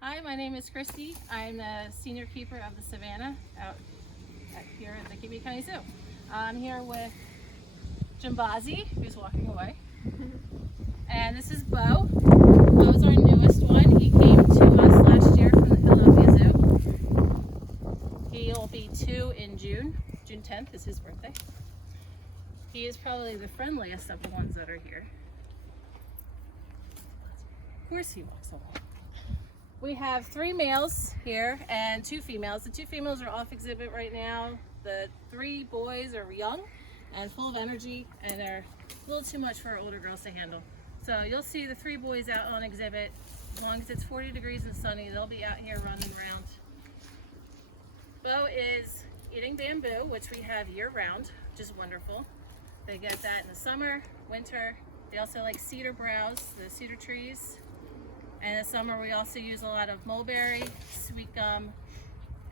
Hi, my name is Christy. I'm the senior keeper of the Savannah out here at the Kiwi County Zoo. I'm here with Jimbazi, who's walking away. And this is Bo. Bo's our newest one. He came to us last year from the Philadelphia Zoo. He'll be 2 in June. June 10th is his birthday. He is probably the friendliest of the ones that are here. Of course he walks along. We have 3 males here and 2 females. The 2 females are off exhibit right now. The 3 boys are young and full of energy, and they're a little too much for our older girls to handle. So you'll see the 3 boys out on exhibit. As long as it's 40 degrees and sunny, they'll be out here running around. Bo is eating bamboo, which we have year round, which is wonderful. They get that in the summer, winter. They also like cedar browse, the cedar trees. And in the summer we also use a lot of mulberry, sweet gum,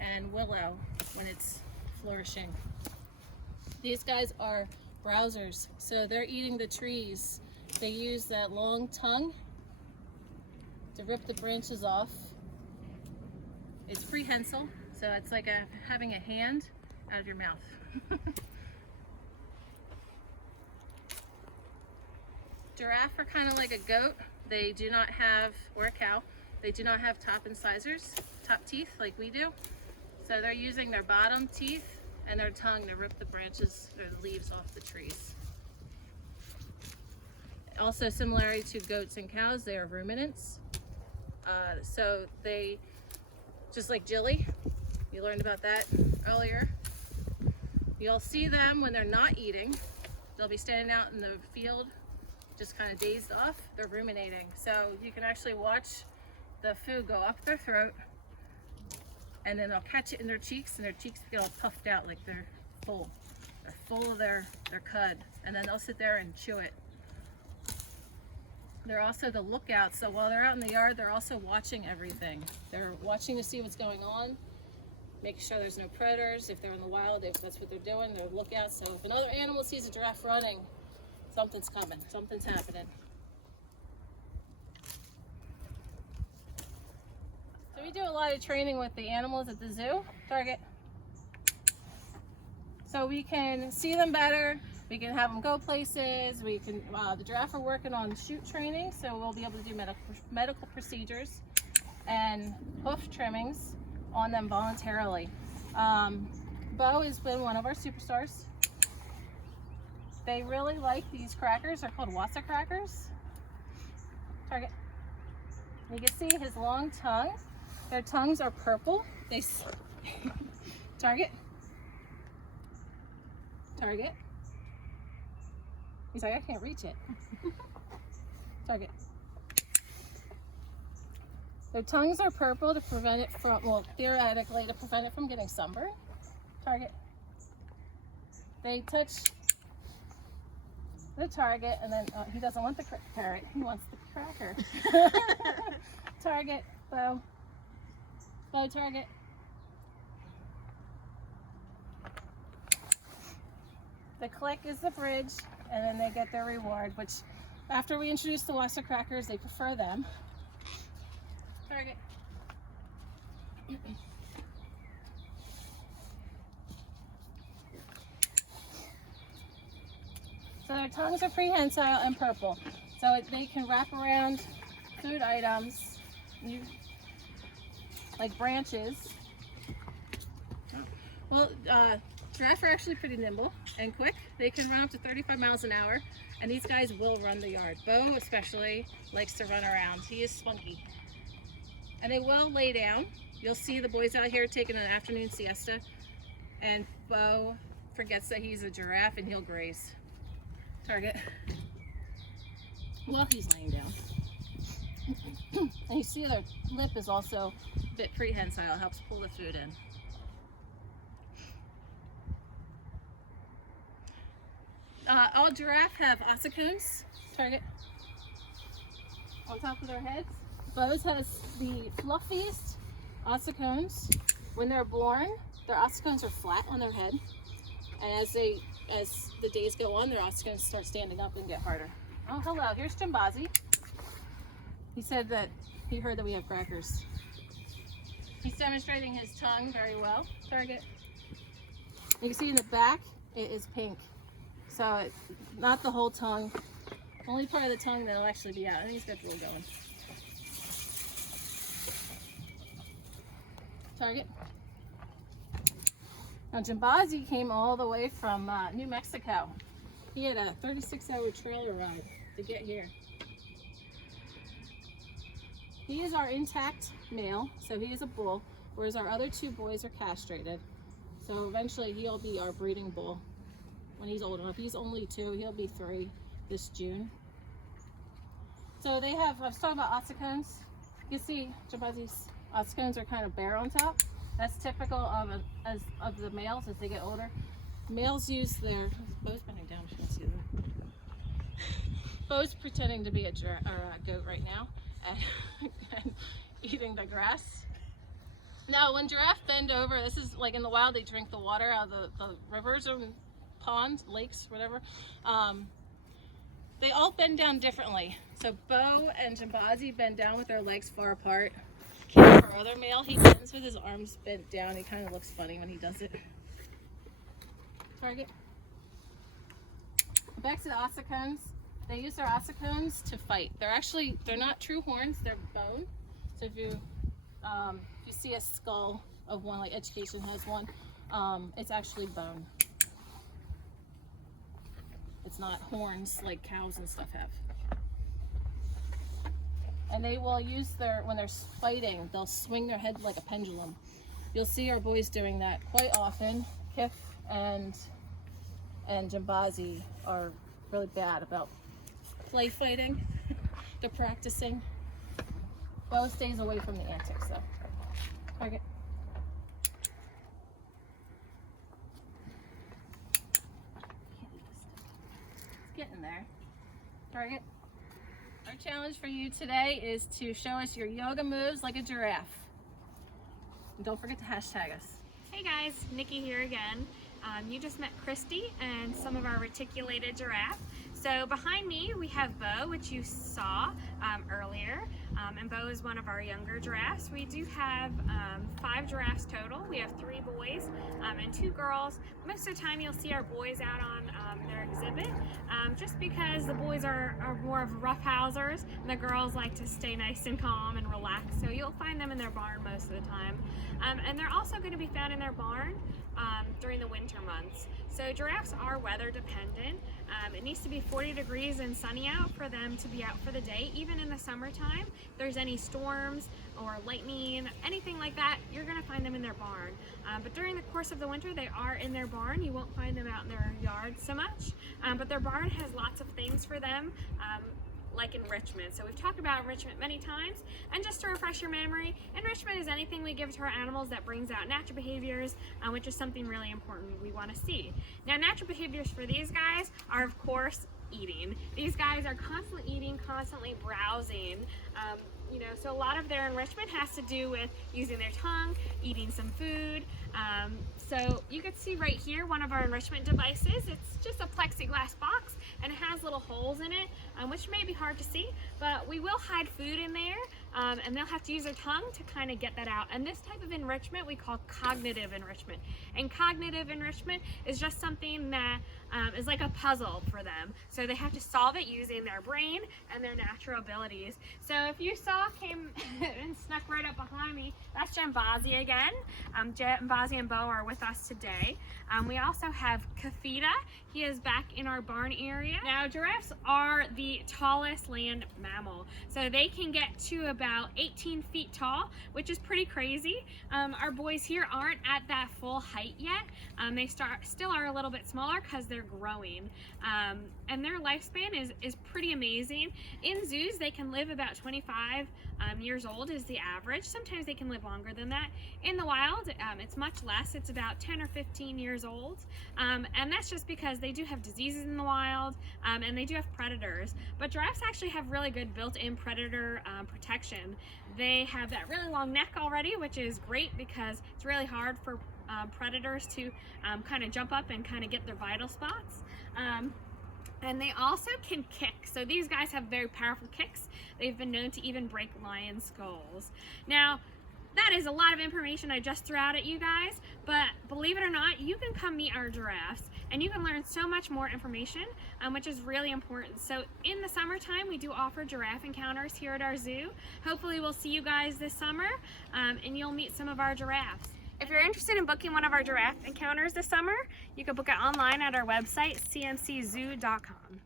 and willow when it's flourishing. These guys are browsers, so they're eating the trees. They use that long tongue to rip the branches off. It's prehensile, so it's like having a hand out of your mouth. Giraffe are kind of like a goat. They do not have, or a cow, they do not have top incisors, top teeth like we do. So they're using their bottom teeth and their tongue to rip the branches or the leaves off the trees. Also, similarity to goats and cows, they are ruminants. So they, just like Jilly, you learned about that earlier. You'll see them when they're not eating. They'll be standing out in the field, just kind of dazed off. They're ruminating. So you can actually watch the food go up their throat, and then they'll catch it in their cheeks, and their cheeks get all puffed out like they're full. They're full of their cud, and then they'll sit there and chew it. They're also the lookouts, so while they're out in the yard, they're also watching everything. They're watching to see what's going on, making sure there's no predators. If they're in the wild, that's what they're doing. They're lookouts. So if another animal sees a giraffe running, something's coming, something's happening. So we do a lot of training with the animals at the zoo. Target. So we can see them better. We can have them go places. We can. The giraffe are working on shoot training, so we'll be able to do medical procedures and hoof trimmings on them voluntarily. Bo has been one of our superstars. They really like these crackers. They're called Wassa crackers. Target. You can see his long tongue. Their tongues are purple. Target. Target. He's like, I can't reach it. Target. Their tongues are purple to prevent it from, well, theoretically, to prevent it from getting sunburned. Target. They touch the target, and then he doesn't want the carrot, he wants the cracker. Target, Bo. Bo, target. The click is the bridge, and then they get their reward, which after we introduce the Wassa crackers, they prefer them. Target. So their tongues are prehensile and purple, so they can wrap around food items, like branches. Well, giraffe are actually pretty nimble and quick. They can run up to 35 miles an hour, and these guys will run the yard. Bo especially likes to run around. He is spunky. And they will lay down. You'll see the boys out here taking an afternoon siesta, and Bo forgets that he's a giraffe and he'll graze. Target. Well, he's laying down. And you see their lip is also a bit prehensile. It helps pull the food in. All giraffe have ossicones. Target. On top of their heads. Bo's has the fluffiest ossicones. When they're born, their ossicones are flat on their head. And as the days go on, their ossicones start standing up and get harder. Oh, hello. Here's Jimbazi. He said that he heard that we have crackers. He's demonstrating his tongue very well. Target. You can see in the back, it is pink. So it's not the whole tongue. Only part of the tongue that'll actually be out. And he's got drool going. Target. Now Jimbazi came all the way from New Mexico. He had a 36-hour trailer ride to get here. He is our intact male, so he is a bull, whereas our other two boys are castrated. So eventually he'll be our breeding bull when he's old enough. He's only 2, he'll be 3 this June. So they have, I was talking about ossicones. You can see Jimbazi's ossicones are kind of bare on top. That's typical of the males as they get older. Males use their, Bo's bending down, you can see that. Bo's pretending to be a goat right now and eating the grass. Now, when giraffe bend over, this is like in the wild, they drink the water out of the rivers or ponds, lakes, whatever. They all bend down differently. So Bo and Jimbazi bend down with their legs far apart. Our other male, he bends with his arms bent down. He kind of looks funny when he does it. Target. Back to the ossicones. They use their ossicones to fight. They're not true horns, they're bone. So if you see a skull of one, like Education has one, it's actually bone. It's not horns like cows and stuff have. And they will use when they're fighting, they'll swing their head like a pendulum. You'll see our boys doing that quite often. Kif and Jimbazi are really bad about play fighting. They're practicing. Bo stays away from the antics though. Target. It's getting there. Target. Our challenge for you today is to show us your yoga moves like a giraffe. And don't forget to hashtag us. Hey guys, Nikki here again. You just met Christy and some of our reticulated giraffe. So behind me we have Bo, which you saw earlier, and Bo is one of our younger giraffes. We do have 5 giraffes total. We have 3 boys and 2 girls. Most of the time you'll see our boys out on their exhibit, just because the boys are more of roughhousers and the girls like to stay nice and calm and relaxed. So you'll find them in their barn most of the time. And they're also going to be found in their barn during the winter months. So giraffes are weather dependent. It needs to be 40 degrees and sunny out for them to be out for the day. Even in the summertime, if there's any storms or lightning, anything like that, you're going to find them in their barn. But during the course of the winter, they are in their barn. You won't find them out in their yard so much. But their barn has lots of things for them. Like enrichment. So we've talked about enrichment many times, and just to refresh your memory, enrichment is anything we give to our animals that brings out natural behaviors, which is something really important we want to see. Now, natural behaviors for these guys are, of course, eating. These guys are constantly eating, constantly browsing. So a lot of their enrichment has to do with using their tongue, eating some food. So you can see right here one of our enrichment devices. It's just a plexiglass box and it has little holes in it, which may be hard to see, but we will hide food in there, and they'll have to use their tongue to kind of get that out. And this type of enrichment we call cognitive enrichment. And cognitive enrichment is just something that is like a puzzle for them. So they have to solve it using their brain and their natural abilities. So if you came and snuck right up behind me, that's Jimbazi again. Jimbazi and Bo are with us today. We also have Kafita. He is back in our barn area. Now, giraffes are the tallest land mammal. So they can get to about 18 feet tall, which is pretty crazy. Our boys here aren't at that full height yet. They still are a little bit smaller because they're growing. And their lifespan is pretty amazing. In zoos, they can live about 25 years old is the average. Sometimes they can live longer than that. In the wild, it's much less. It's about 10 or 15 years old. And that's just because they do have diseases in the wild, and they do have predators. But giraffes actually have really good built-in predator protection. They have that really long neck already, which is great because it's really hard for predators to kind of jump up and kind of get their vital spots. And they also can kick. So these guys have very powerful kicks. They've been known to even break lion skulls. Now, that is a lot of information I just threw out at you guys, but believe it or not, you can come meet our giraffes and you can learn so much more information, which is really important. So in the summertime, we do offer giraffe encounters here at our zoo. Hopefully we'll see you guys this summer and you'll meet some of our giraffes. If you're interested in booking one of our giraffe encounters this summer, you can book it online at our website, cmczoo.com.